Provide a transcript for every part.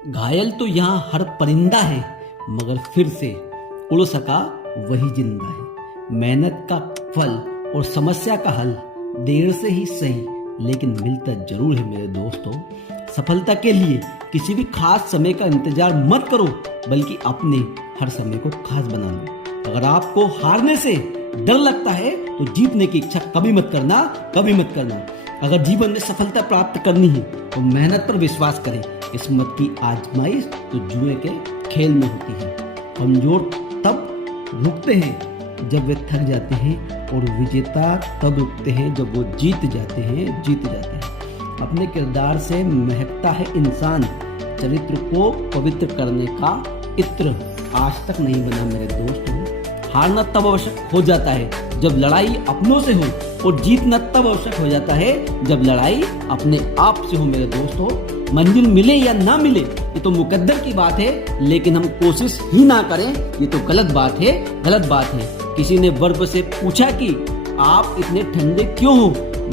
घायल तो यहाँ हर परिंदा है, मगर फिर से उड़ सका वही जिंदा है। मेहनत का फल और समस्या का हल देर से ही सही, लेकिन मिलता जरूर है मेरे दोस्तों। सफलता के लिए किसी भी खास समय का इंतजार मत करो, बल्कि अपने हर समय को खास बना लो। अगर आपको हारने से डर लगता है तो जीतने की इच्छा कभी मत करना, कभी मत करना। अगर जीवन में सफलता प्राप्त करनी है तो मेहनत पर विश्वास करें। किस्मत की आजमाइश तो जुए के खेल में होती है। कमजोर तब रुकते हैं जब वे थक जाते हैं, और विजेता तब रुकते हैं जब वो जीत जाते हैं। अपने किरदार से महकता है इंसान, चरित्र को पवित्र करने का इत्र आज तक नहीं बना मेरे दोस्तों। हारना तब आवश्यक हो जाता है जब लड़ाई अपनों से हो, और जीतना तब आवश्यक हो जाता है जब लड़ाई अपने आप से हो मेरे दोस्तों। मंजिल मिले या ना मिले ये तो मुकद्दर की बात है, लेकिन हम कोशिश ही ना करें ये तो गलत बात है। किसी ने बर्फ से पूछा कि आप इतने ठंडे क्यों हो?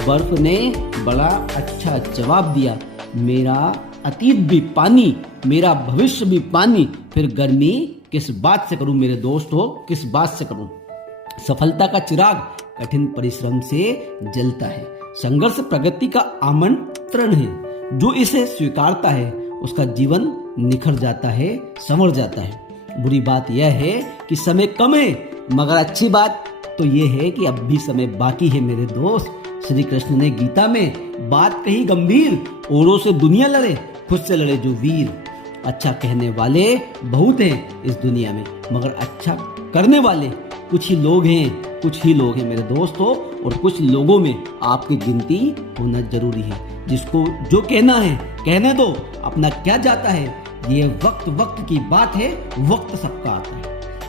बर्फ ने बड़ा अच्छा जवाब दिया, मेरा अतीत भी पानी, मेरा भविष्य भी पानी, फिर गर्मी किस बात से करूं मेरे दोस्तों, किस बात से करूं? सफलता का चिराग कठिन परिश्रम से जलता है। संघर्ष प्रगति का आमंत्रण है। जो इसे स्वीकारता है उसका जीवन निखर जाता है, संवर जाता है। बुरी बात यह है कि समय कम है, मगर अच्छी बात तो यह है कि अब भी समय बाकी है मेरे दोस्त। श्री कृष्ण ने गीता में बात कही गंभीर, औरों से दुनिया लड़े, खुद से लड़े जो वीर। अच्छा कहने वाले बहुत हैं इस दुनिया में, मगर अच्छा करने वाले कुछ ही लोग हैं मेरे दोस्तों। और कुछ लोगों में आपकी गिनती होना जरूरी है। जिसको जो कहना है कहने दो, अपना क्या जाता है, ये वक्त की बात है, वक्त सबका आता है।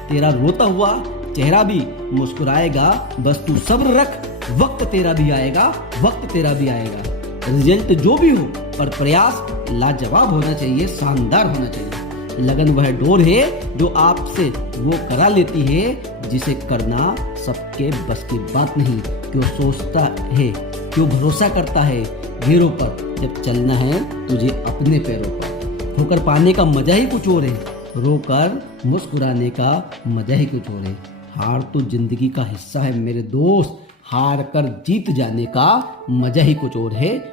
तेरा रोता हुआ चेहरा भी मुस्कुराएगा, बस तू सब्र रख, वक्त तेरा भी आएगा। रिजल्ट जो भी हो, पर प्रयास लाजवाब होना चाहिए, शानदार होना चाहिए। लगन वह डोर है जो आपसे वो करा लेती है, जिसे करना सबके बस की बात नहीं। क्यों सोचता है, क्यों भरोसा करता है घेरों पर, जब चलना है तुझे अपने पैरों पर। होकर पाने का मजा ही कुछ और है, रोकर मुस्कुराने का मजा ही कुछ और है। हार तो जिंदगी का हिस्सा है मेरे दोस्त, हार कर जीत जाने का मजा ही कुछ और है।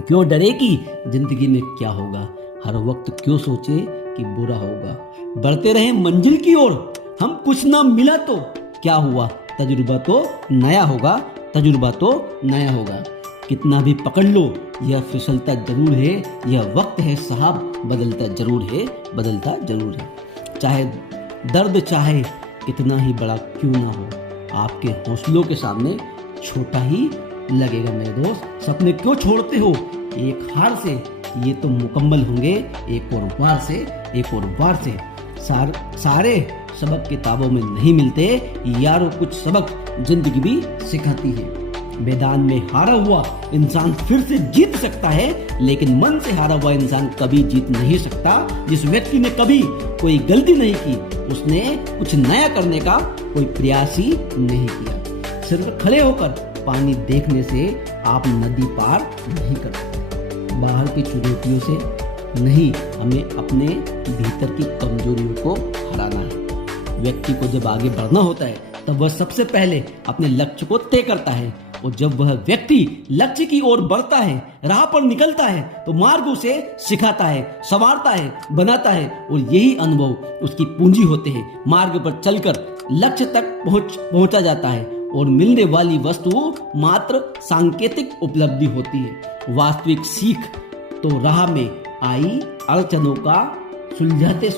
क्यों डरे कि जिंदगी में क्या होगा, हर वक्त क्यों सोचे कि बुरा होगा। बढ़ते रहे मंजिल की ओर, हम कुछ ना मिला तो क्या हुआ, तजुर्बा तो नया होगा। कितना भी पकड़ लो यह फिसलता जरूर है, यह वक्त है साहब, बदलता जरूर है। चाहे दर्द चाहे कितना ही बड़ा क्यों ना हो, आपके हौसलों के सामने छोटा ही लगेगा मेरे दोस्त। सपने क्यों छोड़ते हो एक हार से, ये तो मुकम्मल होंगे एक और बार से। सारे सबक किताबों में नहीं मिलते यारों, कुछ सबक जिंदगी भी सिखाती है। मैदान में हारा हुआ इंसान फिर से जीत सकता है, लेकिन मन से हारा हुआ इंसान कभी जीत नहीं सकता। जिस व्यक्ति ने कभी कोई गलती नहीं की, उसने कुछ नया करने का कोई प्रयास ही नहीं किया। सिर्फ खड़े होकर पानी देखने से आप नदी पार नहीं कर सकते। बाहर की चुनौतियों से नहीं, हमें अपने भीतर की कमजोरियों को हराना है। व्यक्ति को जब आगे बढ़ना होता है तब वह सबसे पहले अपने लक्ष्य को तय करता है, और जब वह व्यक्ति लक्ष्य की ओर बढ़ता है, राह पर निकलता है, तो मार्ग उसे सिखाता है, संवारता है, बनाता है, और यही अनुभव उसकी पूंजी होते हैं। मार्ग पर चलकर लक्ष्य तक पहुंचा जाता है, और मिलने वाली वस्तु मात्र सांकेतिक उपलब्धि होती है। वास्तविक सीख तो राह में आई अड़चनों का सुलझाते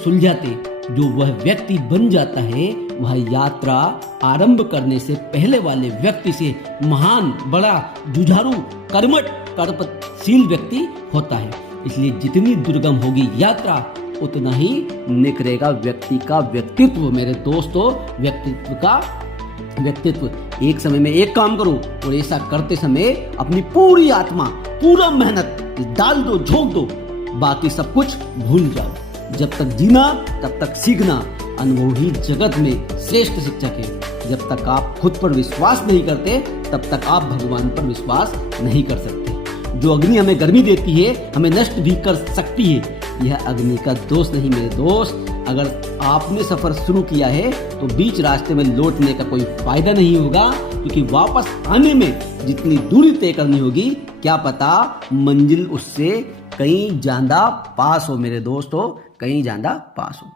जो वह व्यक्ति बन जाता है, वह यात्रा आरंभ करने से पहले वाले व्यक्ति से महान, बड़ा, जुझारू, कर्मठ, कर्मशील व्यक्ति होता है। इसलिए जितनी दुर्गम होगी यात्रा, उतना ही निखरेगा व्यक्ति का व्यक्तित्व मेरे दोस्तों। व्यक्तित्व एक समय में एक काम करो, और ऐसा करते समय अपनी पूरी आत्मा, पूरा मेहनत डाल दो, झोंक दो, बाकी सब कुछ भूल जाओ। जब तक जीना तब तक सीखना, अनुभव ही जगत में श्रेष्ठ शिक्षक है। जब तक आप खुद पर विश्वास नहीं करते, तब तक आप भगवान पर विश्वास नहीं कर सकते। जो अग्नि हमें गर्मी देती है, हमें नष्ट भी कर सकती है। यह अग्नि का दोष नहीं मेरे दोस्त। अगर आपने सफर शुरू किया है तो बीच रास्ते में लौटने का कोई फायदा नहीं होगा, क्योंकि वापस आने में जितनी दूरी तय करनी होगी, क्या पता मंजिल उससे कहीं ज्यादा पास हो मेरे दोस्तों, कहीं ज्यादा पास हो।